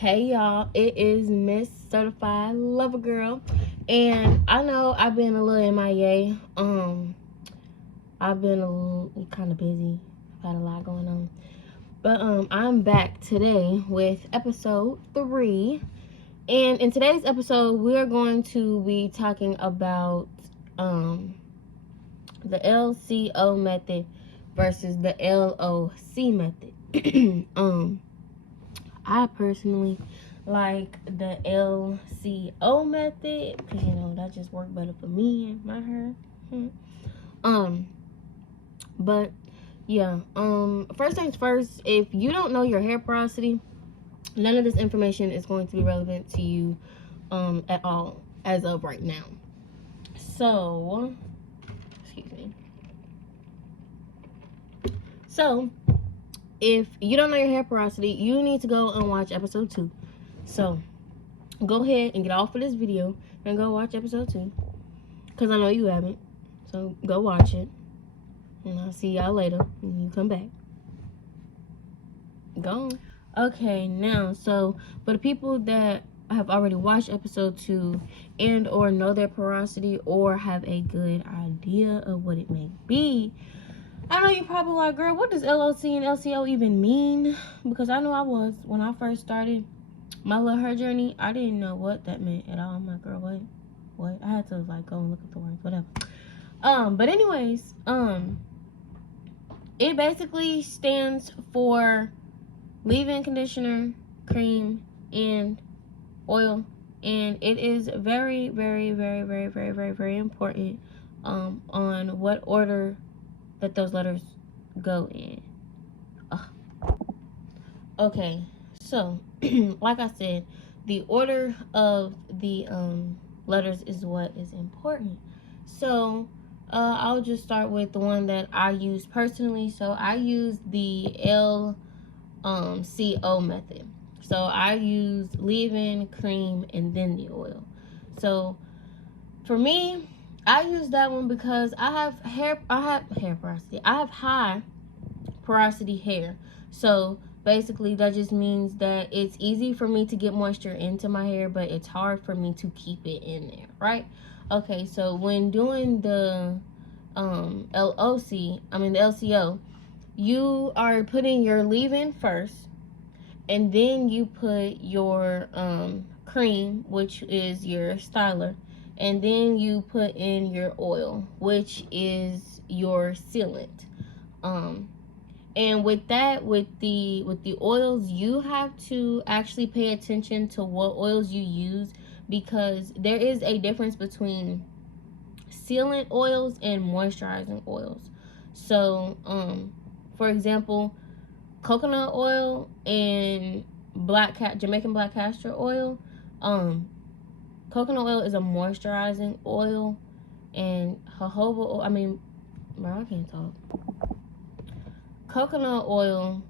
Hey y'all, it is Miss Certified Lover Girl, and I know I've been a little MIA. I've been a little kind of busy. I've had a lot going on, but I'm back today with episode 3, and in today's episode, we're going to be talking about the LCO method versus the LOC method. I personally like the LCO method because that just worked better for me and my hair. But yeah, first things first, if you don't know your hair porosity, none of this information is going to be relevant to you at all as of right now. So, excuse me. So, if you don't know your hair porosity, you need to go and watch episode 2. So, go ahead and get off of this video and go watch episode 2. Because I know you haven't. So, go watch it. And I'll see y'all later when you come back. Go on. Okay, now, so, for the people that have already watched episode 2 and or know their porosity or have a good idea of what it may be, I know you're probably like, girl, what does LOC and LCO even mean? Because I know I was, when I first started my little hair journey, I didn't know what that meant at all. I'm like, girl, what? I had to like go and look up the words, whatever. But anyways, it basically stands for leave-in conditioner, cream, and oil. And it is very, very, very, very, very, very, very important on what order that those letters go in. Okay, so like I said, the order of the letters is what is important. So I'll just start with the one that I use personally. So I use the LCO method. So I use leave-in, cream, and then the oil. So for me, I use that one because I have hair porosity. I have high porosity hair. So basically that just means that it's easy for me to get moisture into my hair, but it's hard for me to keep it in there, right? Okay, so when doing the the LCO, you are putting your leave-in first, and then you put your cream, which is your styler, and then you put in your oil, which is your sealant. And with that, with the oils, you have to actually pay attention to what oils you use, because there is a difference between sealant oils and moisturizing oils. So for example, coconut oil and Jamaican black castor oil, coconut oil is a moisturizing oil, and jojoba oil, I can't talk. Coconut oil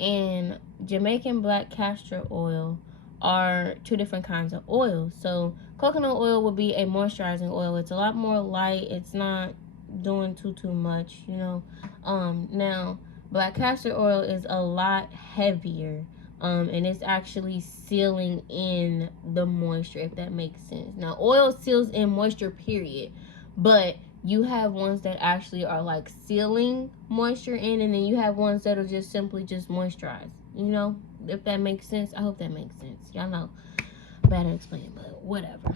and Jamaican black castor oil are two different kinds of oils. So coconut oil would be a moisturizing oil. It's a lot more light. It's not doing too much, Now black castor oil is a lot heavier, and it's actually sealing in the moisture, if that makes sense. Now oil seals in moisture, period, but you have ones that actually are like sealing moisture in, and then you have ones that are just simply just moisturize, if that makes sense. I hope that makes sense. Y'all know better explain, but whatever.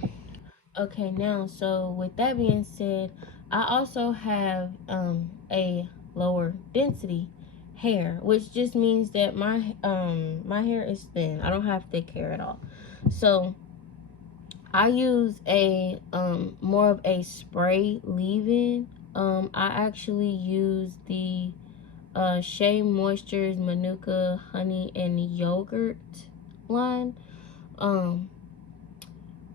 Okay, now, so with that being said, I also have a lower density hair, which just means that my hair is thin. I don't have thick hair at all. So I use a more of a spray leave-in. I actually use the Shea Moisture's Manuka Honey and Yogurt line.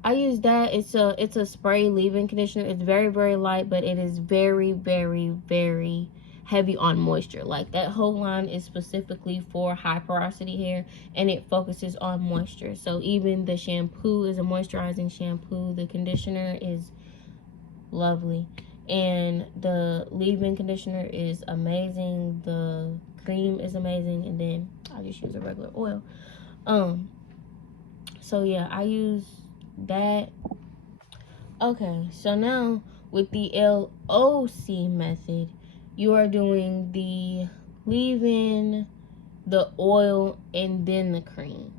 I use that. It's a spray leave-in conditioner. It's very, very light, but it is very, very, very heavy on moisture. Like, that whole line is specifically for high porosity hair, and it focuses on moisture. So even the shampoo is a moisturizing shampoo. The conditioner is lovely, and the leave-in conditioner is amazing. The cream is amazing, and then I just use a regular oil. So yeah, I use that. Okay, so now with the LOC method, you are doing the leave-in, the oil, and then the cream.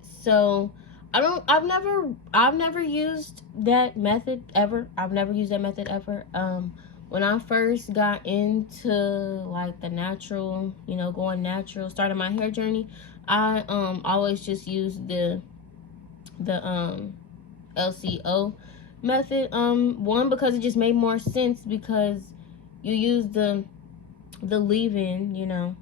So I've never used that method ever. I've never used that method ever. When I first got into like the natural, going natural, starting my hair journey, I always just used the LCO method. One, because it just made more sense, because you use the leave-in,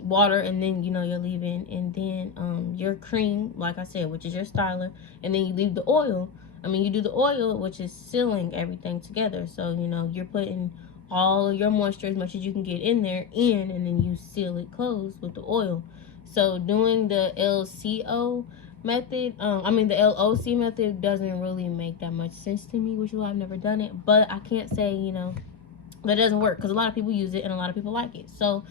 water, and then your leave-in, and then your cream, like I said, which is your styler, and then you leave the oil. You do the oil, which is sealing everything together. So you're putting all of your moisture, as much as you can get in there, and then you seal it closed with the oil. So doing the LCO method, the LOC method doesn't really make that much sense to me, which is why I've never done it. But I can't say that doesn't work, because a lot of people use it and a lot of people like it. So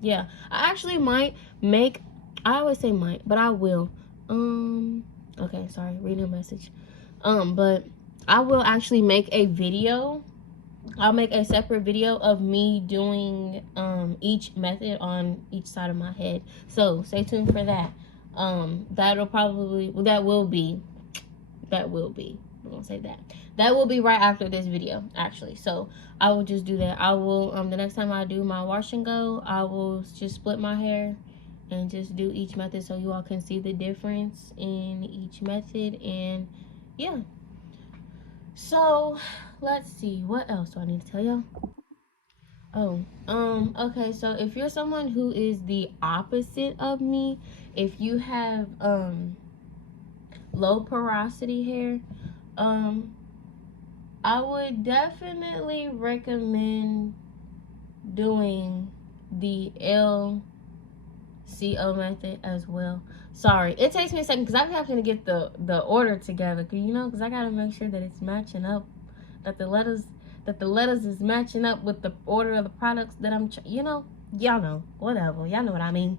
yeah, I actually might make, I always say might, but I will. Okay, sorry, reading a message. But I will actually make a video. I'll make a separate video of me doing each method on each side of my head. So stay tuned for that. That will be, we're gonna say that will be right after this video, actually. So I will just do that. I will the next time I do my wash and go, I will just split my hair and just do each method, so you all can see the difference in each method. And yeah, so let's see, what else do I need to tell y'all? Okay, so if you're someone who is the opposite of me, if you have low porosity hair, I would definitely recommend doing the LCO method as well. Sorry, it takes me a second, because I'm having to get the order together, because I gotta make sure that it's matching up, that the letters is matching up with the order of the products that I'm y'all know, whatever, y'all know what I mean.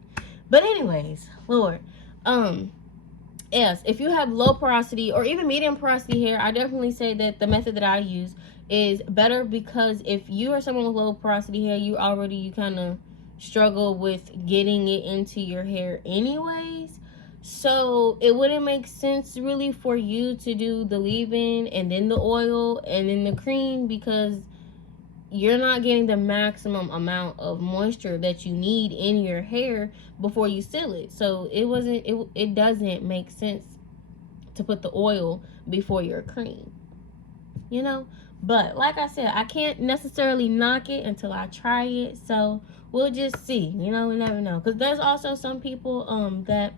But anyways, Lord, yes, if you have low porosity or even medium porosity hair, I definitely say that the method that I use is better, because if you are someone with low porosity hair, you kind of struggle with getting it into your hair anyways. So it wouldn't make sense really for you to do the leave-in and then the oil and then the cream, because you're not getting the maximum amount of moisture that you need in your hair before you seal it. So it doesn't make sense to put the oil before your cream, but like I said, I can't necessarily knock it until I try it. So we'll just see, we never know, because there's also some people that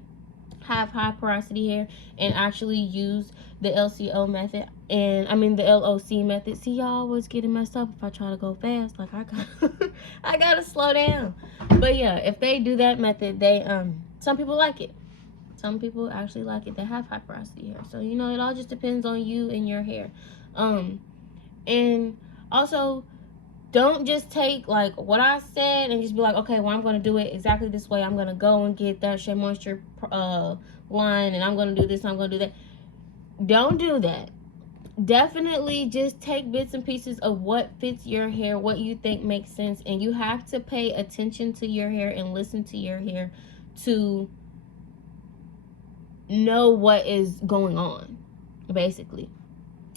have high porosity hair and actually use the LCO method, and the LOC method. See, y'all always getting messed up if I try to go fast. Like I gotta slow down. But yeah, if they do that method, they some people like it. Some people actually like it. They have high porosity hair. So it all just depends on you and your hair. And also, don't just take like what I said and just be like, okay, well, I'm going to do it exactly this way. I'm going to go and get that Shea Moisture line, and I'm going to do this, I'm going to do that. Don't do that. Definitely just take bits and pieces of what fits your hair, what you think makes sense, and you have to pay attention to your hair and listen to your hair to know what is going on, basically.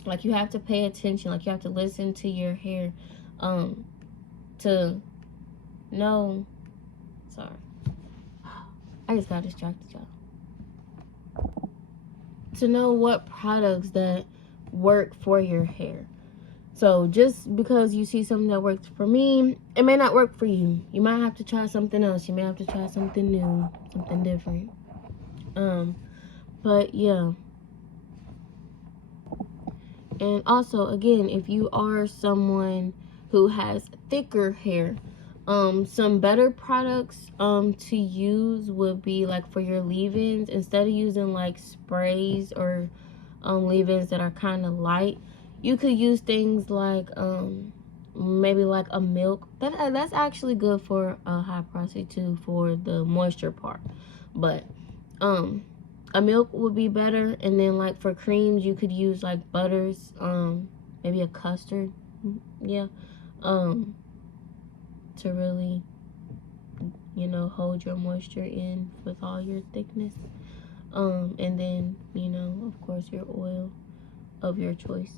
Like, you have to pay attention, like you have to listen to your hair to know. Sorry, I just got distracted, y'all. To know what products that work for your hair. So just because you see something that works for me, it may not work for you. You might have to try something else. You may have to try something new, something different. But yeah. And also, again, if you are someone who has thicker hair, some better products to use would be like for your leave-ins, instead of using like sprays or leave-ins that are kind of light, you could use things like maybe like a milk. That's actually good for high porosity too, for the moisture part. But A milk would be better, and then like for creams you could use like butters, maybe a custard, yeah, to really, you know, hold your moisture in with all your thickness. And then, you know, of course, your oil of your choice.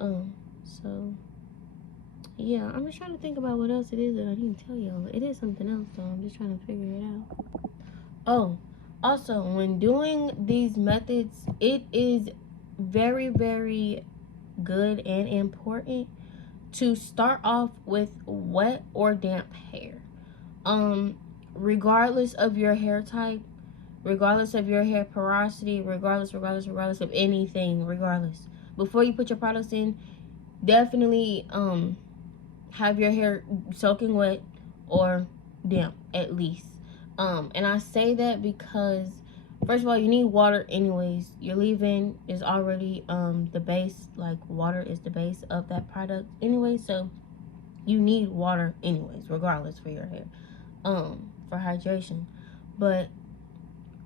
So yeah, I'm just trying to think about what else it is that I didn't tell y'all. It is something else, so I'm just trying to figure it out. Oh, also, when doing these methods, it is very, very good and important to start off with wet or damp hair. Regardless of your hair type, regardless of your hair porosity, regardless of anything, regardless. Before you put your products in, definitely have your hair soaking wet or damp at least. And I say that because first of all, you need water anyways. Your leave-in is already the base, like water is the base of that product anyway, so you need water anyways, regardless, for your hair, for hydration. But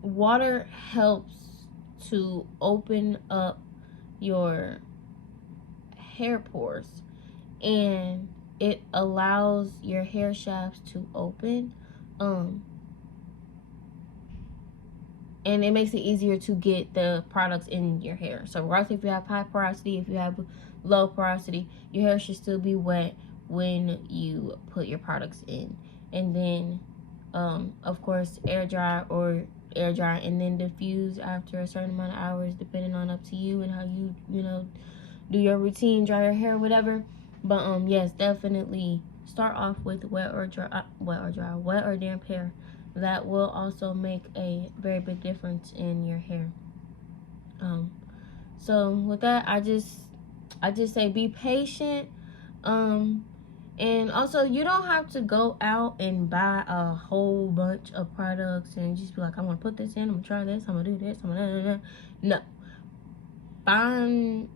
water helps to open up your hair pores, and it allows your hair shafts to open, and it makes it easier to get the products in your hair. So regardless if you have high porosity, if you have low porosity, your hair should still be wet when you put your products in. And then of course air dry and then diffuse after a certain amount of hours, depending on up to you and how you know, do your routine, dry your hair, whatever. But yes, definitely start off with wet or damp hair. That will also make a very big difference in your hair. So with that, I just say be patient. And also, you don't have to go out and buy a whole bunch of products and just be like, I'm gonna put this in, I'm gonna try this, I'm gonna do this, I'm gonna no. Find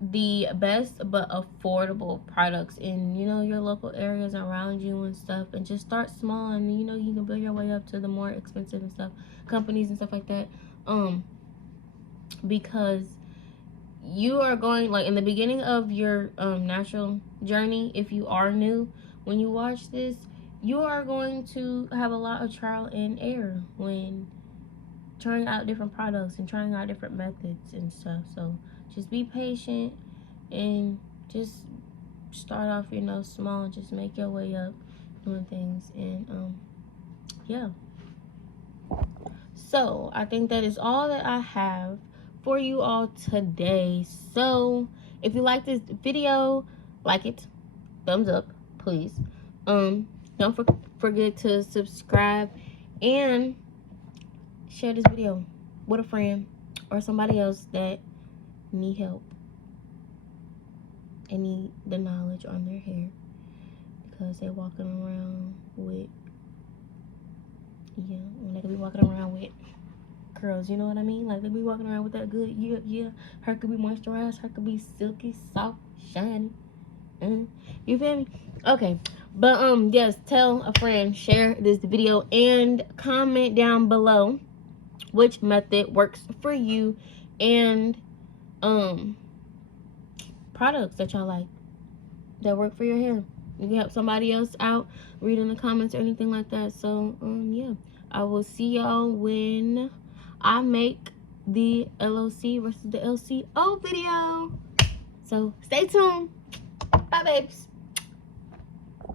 the best but affordable products in, you know, your local areas around you and stuff, and just start small, and you know, you can build your way up to the more expensive and stuff, companies and stuff like that. Because you are going, like, in the beginning of your natural journey, if you are new, when you watch this, you are going to have a lot of trial and error when trying out different products and trying out different methods and stuff. So just be patient and just start off, you know, small. Just make your way up doing things. And yeah, so I think that is all that I have for you all today. So if you like this video, like it, thumbs up, please. Don't forget to subscribe and share this video with a friend or somebody else that need help and need the knowledge on their hair, because they're walking around with, yeah, when they could be walking around with curls, you know what I mean? Like, they be walking around with that good, yeah, her could be moisturized, her could be silky, soft, shiny. You feel me? Okay, but yes, tell a friend, share this video, and comment down below which method works for you, and products that y'all like that work for your hair. You can help somebody else out, read in the comments or anything like that. So yeah, I will see y'all when I make the LOC versus the LCO video. So stay tuned. Bye, babes.